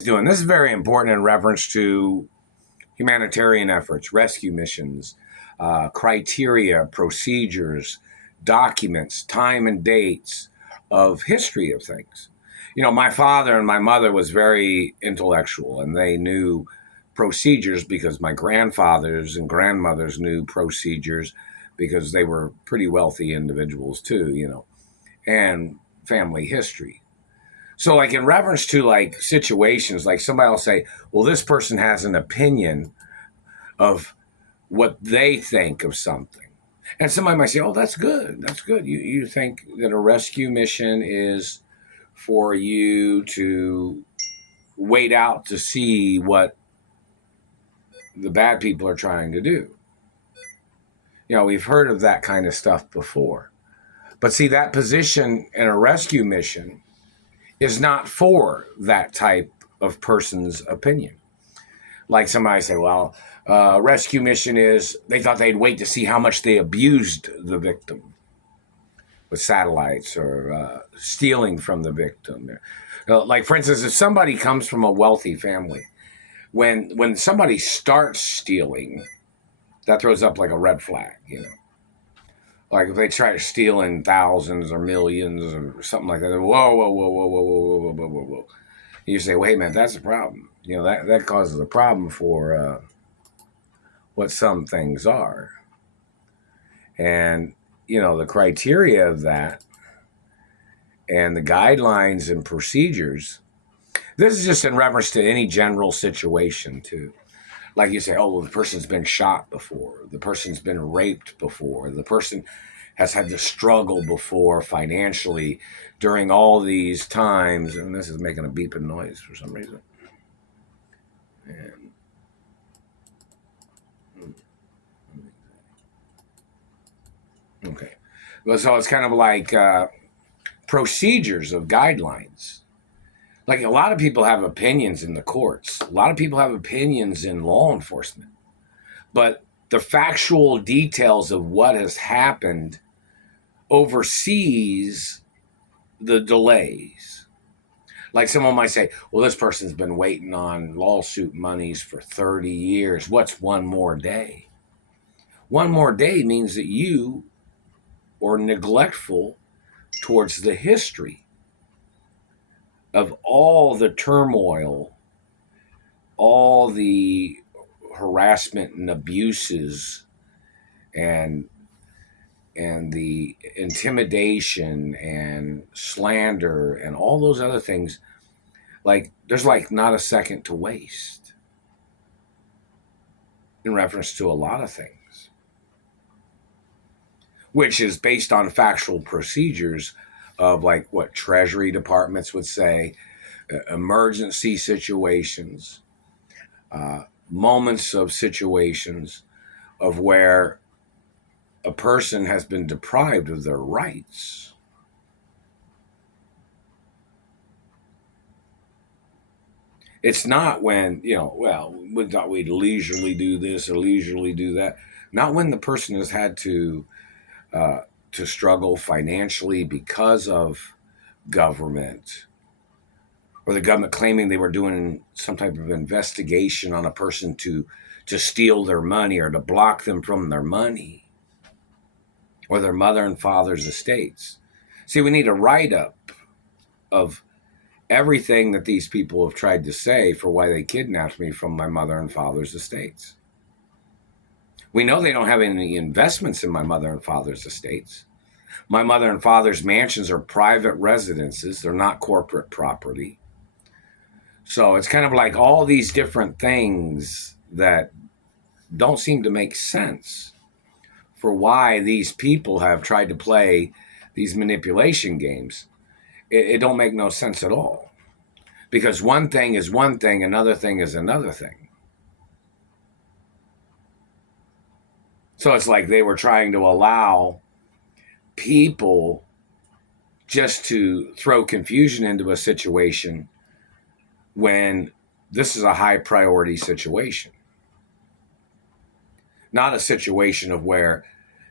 Doing this is very important in reference to humanitarian efforts, rescue missions, criteria, procedures, documents, time and dates of history of things. You know, my father and my mother was very intellectual, and they knew procedures because my grandfathers and grandmothers knew procedures because they were pretty wealthy individuals too, you know, and family history. So, like in reference to like situations, like somebody will say, "Well, this person has an opinion of what they think of something," and somebody might say, "Oh, that's good. That's good. You think that a rescue mission is for you to wait out to see what the bad people are trying to do." You know, we've heard of that kind of stuff before, but see, that position in a rescue mission is not for that type of person's opinion. Like somebody say, well, rescue mission is they thought they'd wait to see how much they abused the victim with satellites or stealing from the victim. Like for instance, if somebody comes from a wealthy family, when somebody starts stealing, that throws up like a red flag, you know. Like if they try to steal in thousands or millions or something like that, whoa, whoa, whoa, whoa, whoa, whoa, whoa, whoa, whoa, whoa. You say, wait, man, that's a problem. You know, that causes a problem for what some things are. And, you know, the criteria of that and the guidelines and procedures, this is just in reference to any general situation, too. Like you say, oh, well, the person's been shot before, the person's been raped before, the person has had to struggle before financially during all these times. And this is making a beeping noise for some reason. And okay. Well, so it's kind of like procedures of guidelines. Like a lot of people have opinions in the courts, a lot of people have opinions in law enforcement, but the factual details of what has happened oversees the delays. Like someone might say, well, this person's been waiting on lawsuit monies for 30 years. What's one more day? One more day means that you are neglectful towards the history of all the turmoil, all the harassment and abuses and the intimidation and slander and all those other things. Like there's like not a second to waste in reference to a lot of things, which is based on factual procedures of like what treasury departments would say, emergency situations, moments of situations of where a person has been deprived of their rights. It's not when, you know, well, we thought we'd leisurely do this or leisurely do that. Not when the person has had to struggle financially because of government, or the government claiming they were doing some type of investigation on a person to steal their money or to block them from their money or their mother and father's estates. See, we need a write-up of everything that these people have tried to say for why they kidnapped me from my mother and father's estates. We know they don't have any investments in my mother and father's estates. My mother and father's mansions are private residences. They're not corporate property. So it's kind of like all these different things that don't seem to make sense for why these people have tried to play these manipulation games. It don't make no sense at all. Because one thing is one thing, another thing is another thing. So it's like they were trying to allow people just to throw confusion into a situation when this is a high priority situation. Not a situation of where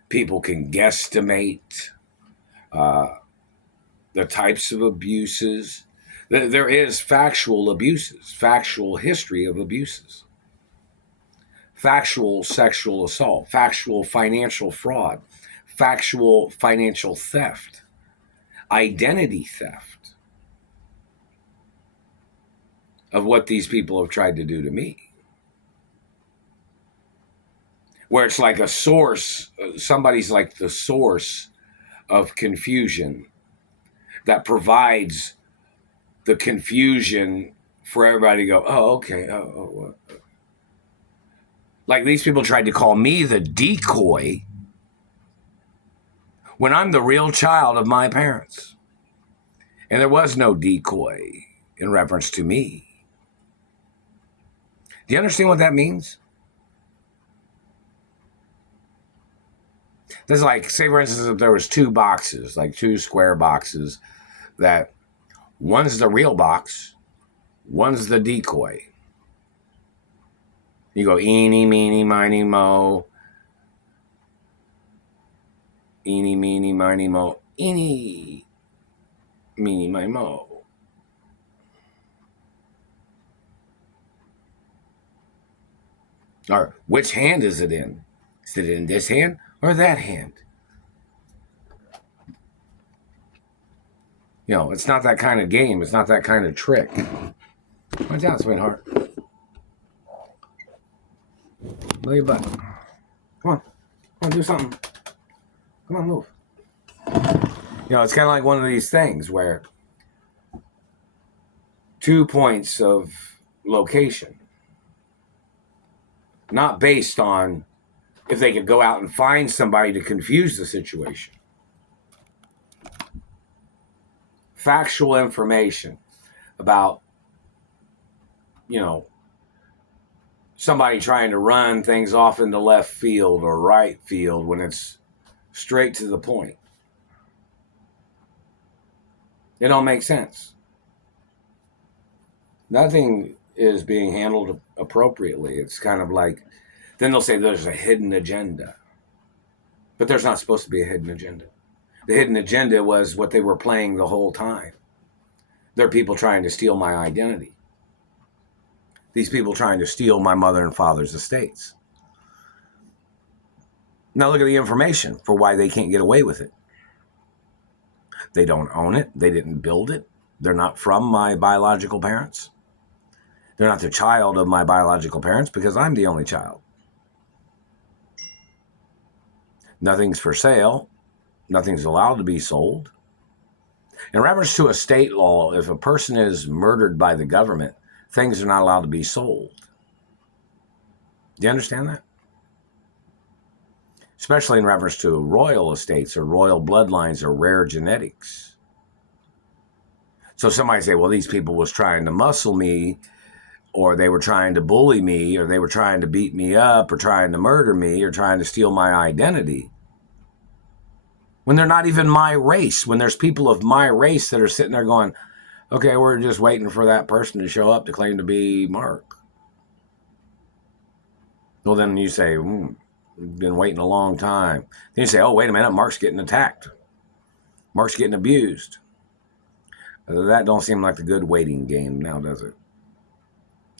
people can guesstimate uh, the types of abuses, There is factual abuses, factual history of abuses, factual sexual assault, factual financial fraud, factual financial theft, identity theft of what these people have tried to do to me. Where it's like a source, somebody's like the source of confusion that provides the confusion for everybody to go, oh, okay, what? Like these people tried to call me the decoy when I'm the real child of my parents. And there was no decoy in reference to me. Do you understand what that means? This is like, say for instance, if there was two boxes, like two square boxes, that one's the real box, one's the decoy. You go eeny, meeny, miny, mo. Eeny, meeny, miny, mo. Eeny, meeny, miny, mo. Or which hand is it in? Is it in this hand or that hand? You know, it's not that kind of game. It's not that kind of trick. Watch out, sweetheart. Lay your butt. Come on. Come on, do something. Come on, move. You know, it's kind of like one of these things where 2 points of location, not based on if they could go out and find somebody to confuse the situation. Factual information about, you know, somebody trying to run things off into left field or right field when it's straight to the point. It don't make sense. Nothing is being handled appropriately. It's kind of like, then they'll say there's a hidden agenda. But there's not supposed to be a hidden agenda. The hidden agenda was what they were playing the whole time. There are people trying to steal my identity. These people trying to steal my mother and father's estates. Now look at the information for why they can't get away with it. They don't own it. They didn't build it. They're not from my biological parents. They're not the child of my biological parents because I'm the only child. Nothing's for sale. Nothing's allowed to be sold. In reference to a state law, if a person is murdered by the government, things are not allowed to be sold. Do you understand that? Especially in reference to royal estates or royal bloodlines or rare genetics. So somebody say, well, these people was trying to muscle me, or they were trying to bully me, or they were trying to beat me up, or trying to murder me, or trying to steal my identity. When they're not even my race, when there's people of my race that are sitting there going, okay, we're just waiting for that person to show up to claim to be Mark. Well, then you say, we've been waiting a long time. Then you say, oh, wait a minute, Mark's getting attacked. Mark's getting abused. That don't seem like the good waiting game now, does it?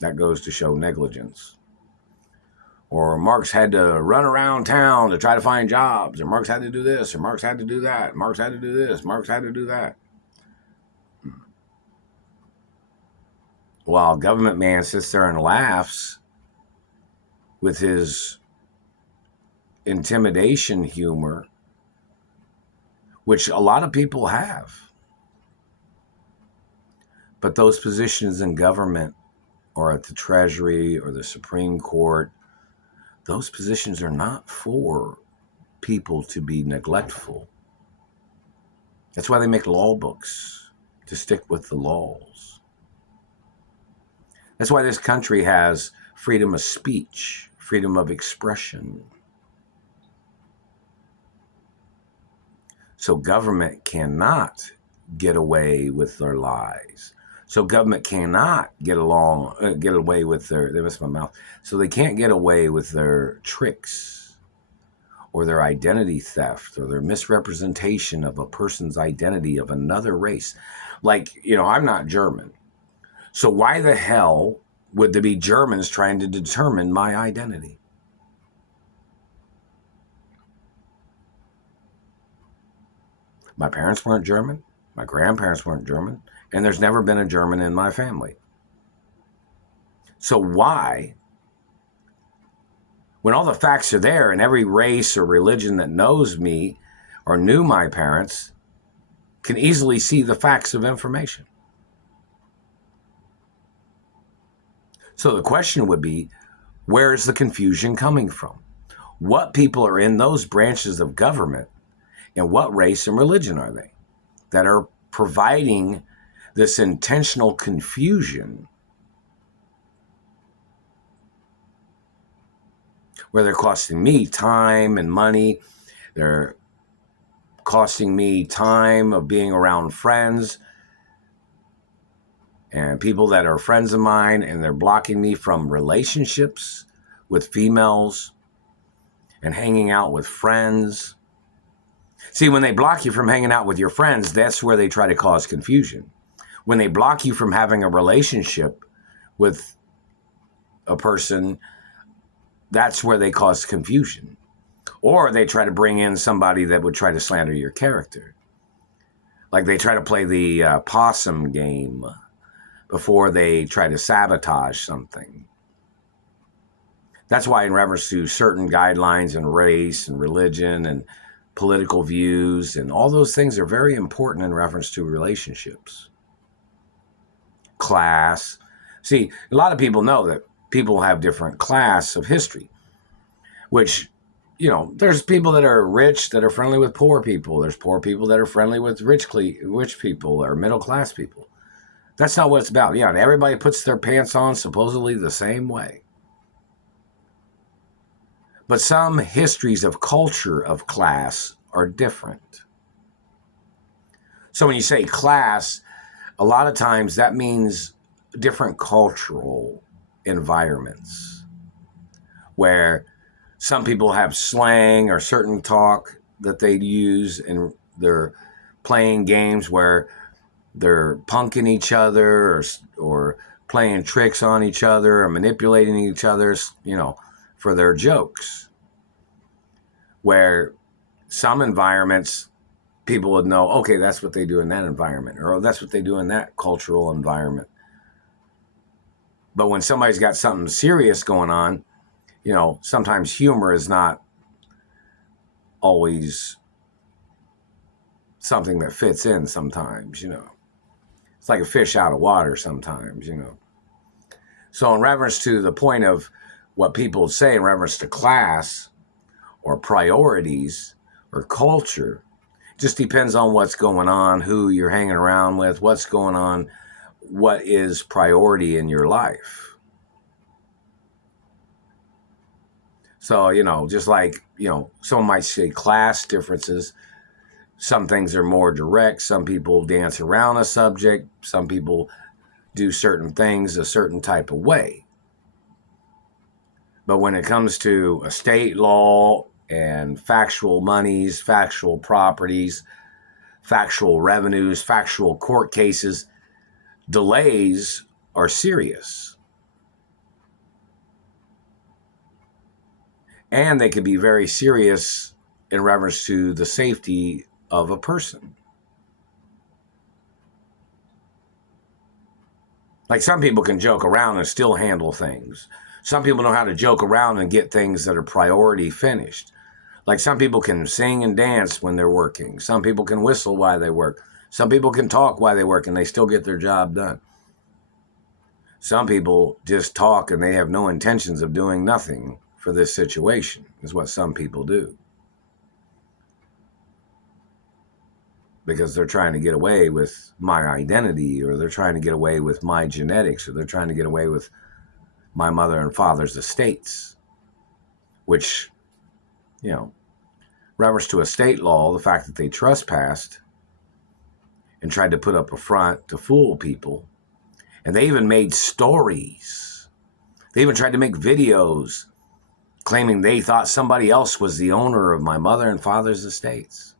That goes to show negligence. Or Mark's had to run around town to try to find jobs, or Mark's had to do this, or Mark's had to do that, Mark's had to do this, Mark's had to do that. While government man sits there and laughs with his intimidation humor, which a lot of people have. But those positions in government or at the Treasury or the Supreme Court, those positions are not for people to be neglectful. That's why they make law books, to stick with the laws. That's why this country has freedom of speech, freedom of expression. So government cannot get away with their lies. So government cannot get away with their, they missed my mouth. So they can't get away with their tricks or their identity theft or their misrepresentation of a person's identity of another race. Like, I'm not German. So why the hell would there be Germans trying to determine my identity? My parents weren't German. My grandparents weren't German. And there's never been a German in my family. So why, when all the facts are there and every race or religion that knows me or knew my parents can easily see the facts of information? So the question would be, where is the confusion coming from? What people are in those branches of government and what race and religion are they that are providing this intentional confusion where they're costing me time and money? They're costing me time of being around friends and people that are friends of mine, and they're blocking me from relationships with females and hanging out with friends. See, when they block you from hanging out with your friends, that's where they try to cause confusion. When they block you from having a relationship with a person, that's where they cause confusion. Or they try to bring in somebody that would try to slander your character. Like they try to play the possum game before they try to sabotage something. That's why in reference to certain guidelines and race and religion and political views and all those things are very important in reference to relationships. Class. See, a lot of people know that people have different class of history, which, there's people that are rich that are friendly with poor people. There's poor people that are friendly with rich people or middle class people. That's not what it's about. Yeah, everybody puts their pants on supposedly the same way. But some histories of culture of class are different. So when you say class, a lot of times that means different cultural environments where some people have slang or certain talk that they use, and they're playing games where they're punking each other or playing tricks on each other or manipulating each other, for their jokes. Where some environments, people would know, okay, that's what they do in that environment, or that's what they do in that cultural environment. But when somebody's got something serious going on, sometimes humor is not always something that fits in sometimes, It's like a fish out of water sometimes, So in reference to the point of what people say in reference to class or priorities or culture, it just depends on what's going on, who you're hanging around with, what's going on, what is priority in your life. So, just like, someone might say class differences. Some things are more direct. Some people dance around a subject. Some people do certain things a certain type of way. But when it comes to estate law and factual monies, factual properties, factual revenues, factual court cases, delays are serious. And they can be very serious in reference to the safety of a person. Like some people can joke around and still handle things. Some people know how to joke around and get things that are priority finished. Like some people can sing and dance when they're working. Some people can whistle while they work. Some people can talk while they work and they still get their job done. Some people just talk and they have no intentions of doing nothing for this situation, is what some people do. Because they're trying to get away with my identity, or they're trying to get away with my genetics, or they're trying to get away with my mother and father's estates, which, reference to estate law, the fact that they trespassed and tried to put up a front to fool people. And they even made stories. They even tried to make videos claiming they thought somebody else was the owner of my mother and father's estates.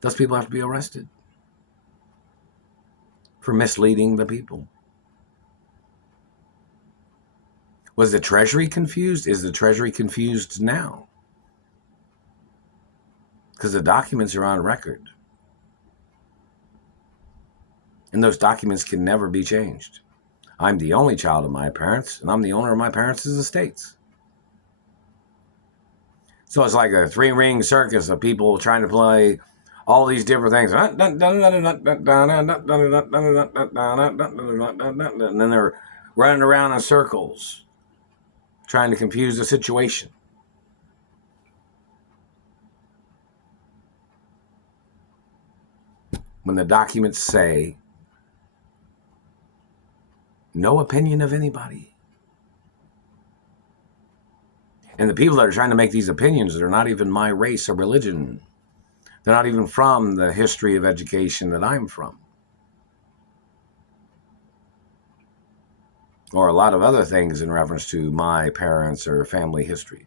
Those people have to be arrested. for misleading the people. Was the Treasury confused? Is the Treasury confused now? Because the documents are on record. And those documents can never be changed. I'm the only child of my parents, and I'm the owner of my parents' estates. So it's like a three-ring circus of people trying to play all these different things. And then they're running around in circles, trying to confuse the situation. When the documents say, no opinion of anybody. And the people that are trying to make these opinions, they're not even my race or religion. They're not even from the history of education that I'm from. Or a lot of other things in reference to my parents or family history.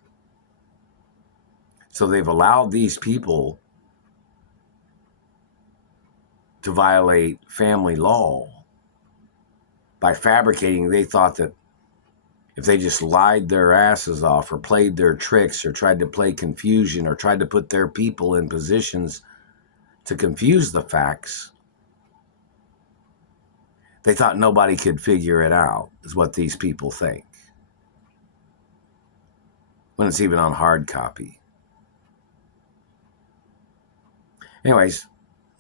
So they've allowed these people to violate family law by fabricating. They thought that if they just lied their asses off or played their tricks or tried to play confusion or tried to put their people in positions to confuse the facts, they thought nobody could figure it out, is what these people think. When it's even on hard copy. Anyways,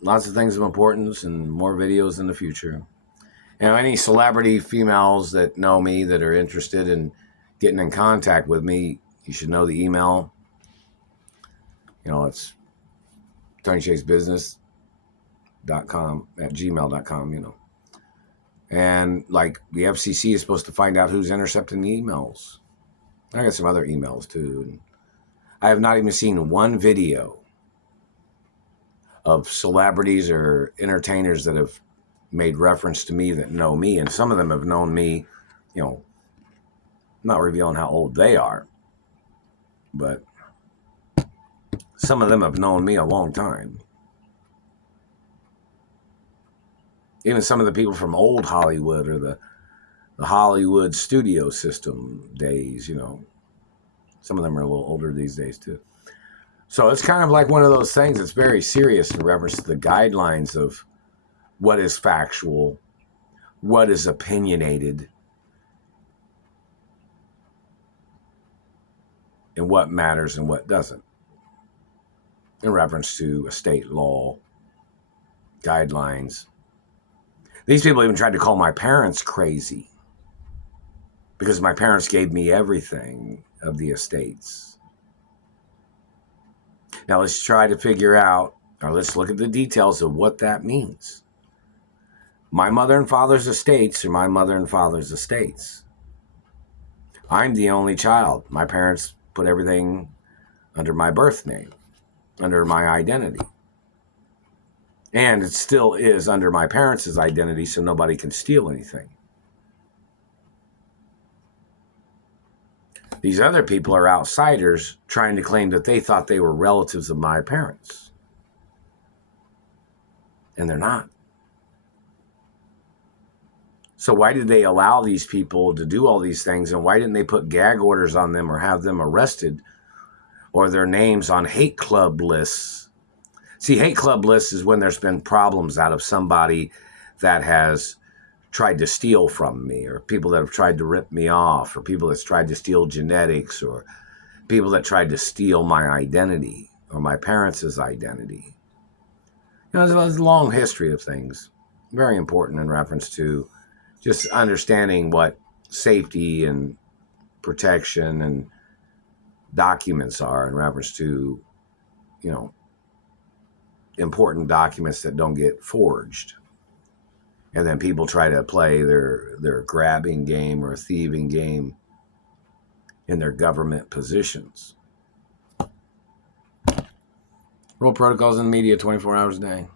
lots of things of importance and more videos in the future. Any celebrity females that know me that are interested in getting in contact with me, you should know the email. It's TonyChaseBusiness.com@gmail.com, And like the FCC is supposed to find out who's intercepting the emails. I got some other emails too. And I have not even seen one video of celebrities or entertainers that have made reference to me that know me. And some of them have known me, not revealing how old they are, but some of them have known me a long time. Even some of the people from old Hollywood or the Hollywood studio system days, some of them are a little older these days too. So it's kind of like one of those things that's very serious in reference to the guidelines of what is factual, what is opinionated, and what matters and what doesn't, in reference to estate law, guidelines. These people even tried to call my parents crazy because my parents gave me everything of the estates. Now let's try to figure out, or let's look at the details of what that means. My mother and father's estates are my mother and father's estates. I'm the only child. My parents put everything under my birth name, under my identity. And it still is under my parents' identity, so nobody can steal anything. These other people are outsiders trying to claim that they thought they were relatives of my parents. And they're not. So why did they allow these people to do all these things, and why didn't they put gag orders on them or have them arrested or their names on hate club lists? See, hate club lists is when there's been problems out of somebody that has tried to steal from me, or people that have tried to rip me off, or people that's tried to steal genetics, or people that tried to steal my identity or my parents' identity. There's a long history of things, very important in reference to just understanding what safety and protection and documents are in reference to, important documents that don't get forged. And then people try to play their grabbing game or thieving game in their government positions. Rule protocols in the media 24 hours a day.